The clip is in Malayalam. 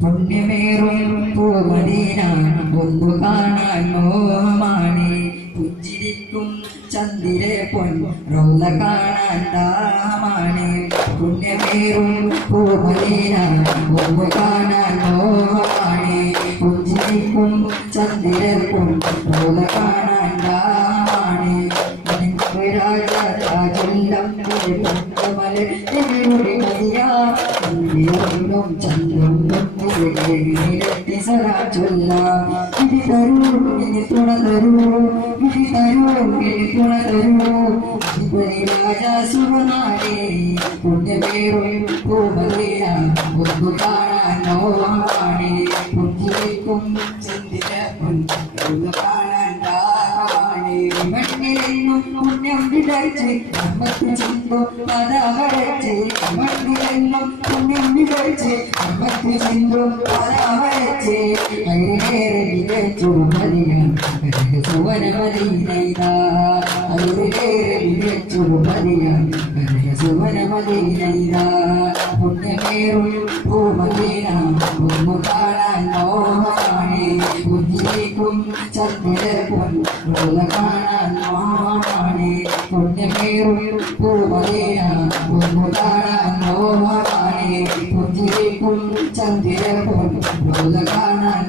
പുണ്യമേറും പൂമദീന ഒന്നു കാണാൻ മോഹമാണ് പുഞ്ചിരിക്കും ചന്ദിരെ പൊൻ റൗള കാണാൻ ദാഹമാണ് പുണ്യമേറും പൂമദീന ഒന്നു കാണാൻ മോഹമാണ് പുഞ്ചിരിക്കും ചന്ദിരെ പൊൻ റൗള കാണാൻ ദാഹമാണ് ചന്ദ്രം ചൊല്ല ഇനി തരൂ ഇനി തുണ തരൂ ഇനി തരൂ ഇനി തുണ തരൂ രാജാ സുഖനാടേ പുണ്യമേറും പൂമദീന ഒന്നു കാണാൻ മോഹമാണ് പുഞ്ചിരിക്കും ചന്ദ്ര ഒന്ന് കാണാൻ ദാഹമാണ് മണ്ണിലെന്നും പുണ്യം വിതച്ച് അമ്മത്ത് ചിന്തു പദ വരച്ച് മണ്ണിലെന്നും പുണ്യം വിതച്ച് അമ്മത്ത് ചിന്തു പദ വരച്ച് അതിലേറെ വിതച്ചു മതിയാ സുവനമദീനൈതാ അതിലേറെ വിതച്ചു മതിയാ സുവനമദീനൈതാ പുണ്യമേറും പൂമദീന ഒന്നു കാണാൻ മോഹമാണ് പുഞ്ചിരിക്കും ചന്ദ്രപൊൻ കാണാൻ മോഹമാണ് പുണ്യമേറും പൂമദീന ഒന്നു കാണാൻ മോഹമാണ് പുഞ്ചിരിക്കും ചന്ദ്രപൊൻ കാണാൻ